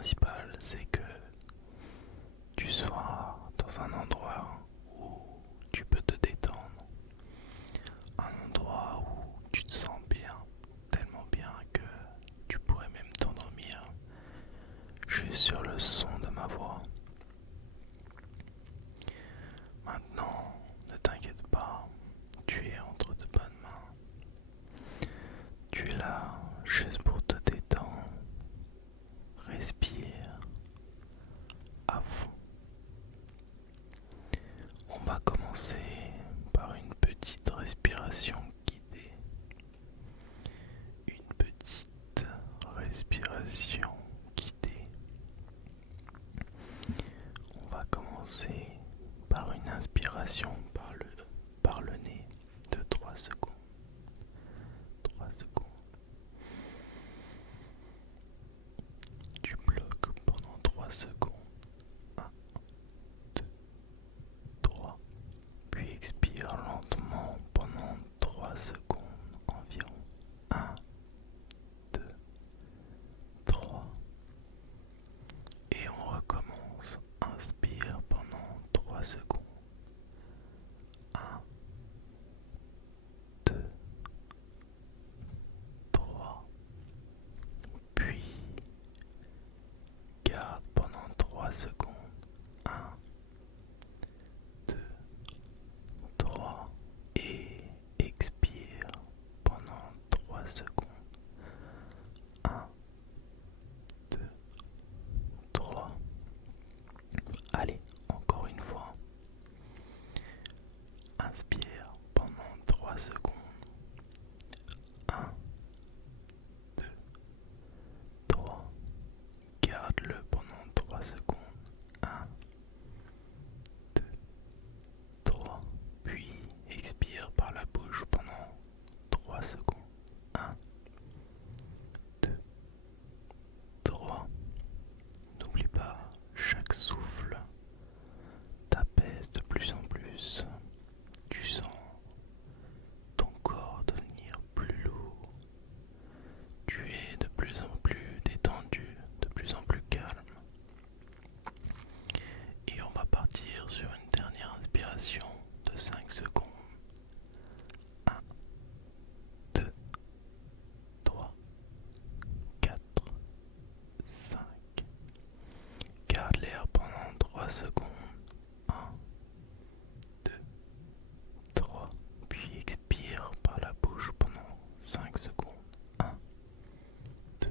principal, c'est que tu sois dans un endroit où tu peux te détendre, un endroit où tu te sens bien, tellement bien que tu pourrais même t'endormir juste sur le son de ma voix. Maintenant, ne t'inquiète pas, tu es entre de bonnes mains. Tu es là juste pour te détendre. Respire à fond. On va commencer par une petite respiration guidée. Une petite respiration guidée. On va commencer par une inspiration par le nez de 3 secondes. 3 secondes. Tu bloques pendant 3 secondes. 1, 2, 3. Puis expire lentement pendant 3 secondes environ. 1, 2, 3. Et on recommence. Inspire pendant 3 secondes. 1, 2, 3. Puis garde pendant 3 secondes. 1, 2, 3. Et expire pendant 3 secondes. 1, 2, 3. Allez, encore une fois. Inspire pendant 3 secondes. 1, 2, 3. Garde-le pendant 3 secondes. 1, 2, 3. Puis expire par la bouche pendant 3 secondes. 1, 2, 3. N'oublie pas, chaque souffle t'apaise de plus en plus. Tu sens ton corps devenir plus lourd. Tu es de plus en plus détendu, de plus en plus calme. Et on va partir sur une dernière inspiration de 5 secondes. 1, 2, 3, 4, 5. Garde l'air pendant 3 secondes. 1, 2, 3. Puis expire par la bouche pendant 5 secondes. 1, 2,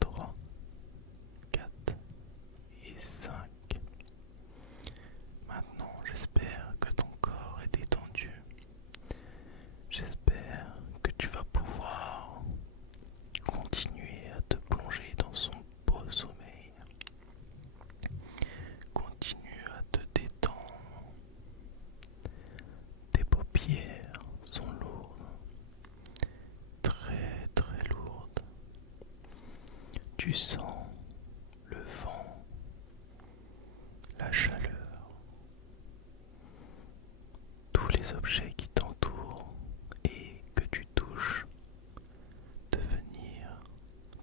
3, 4 et 5. Maintenant, j'espère que ton corps est détendu. J'espère que tu vas pouvoir continuer à te plonger dans son beau sommeil. Continue à te détendre. Tes paupières sont lourdes, très très lourdes. Tu sens le vent, la chaleur, tous les objets qui t'entourent et que tu touches devenir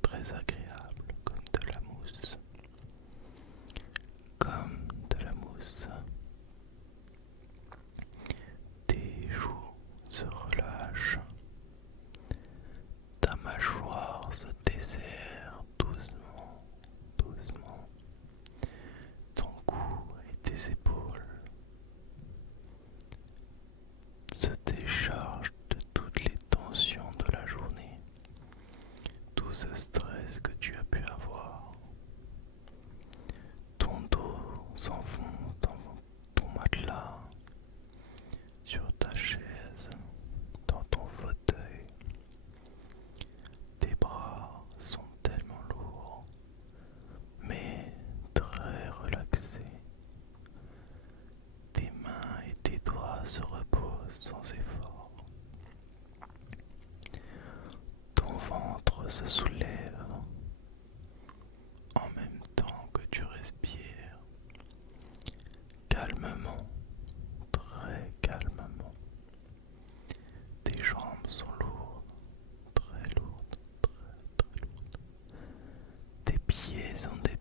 très agréables comme de la mousse. Comme de la mousse. Tes joues se relâchent. Ta mâchoire se desserre doucement. maison des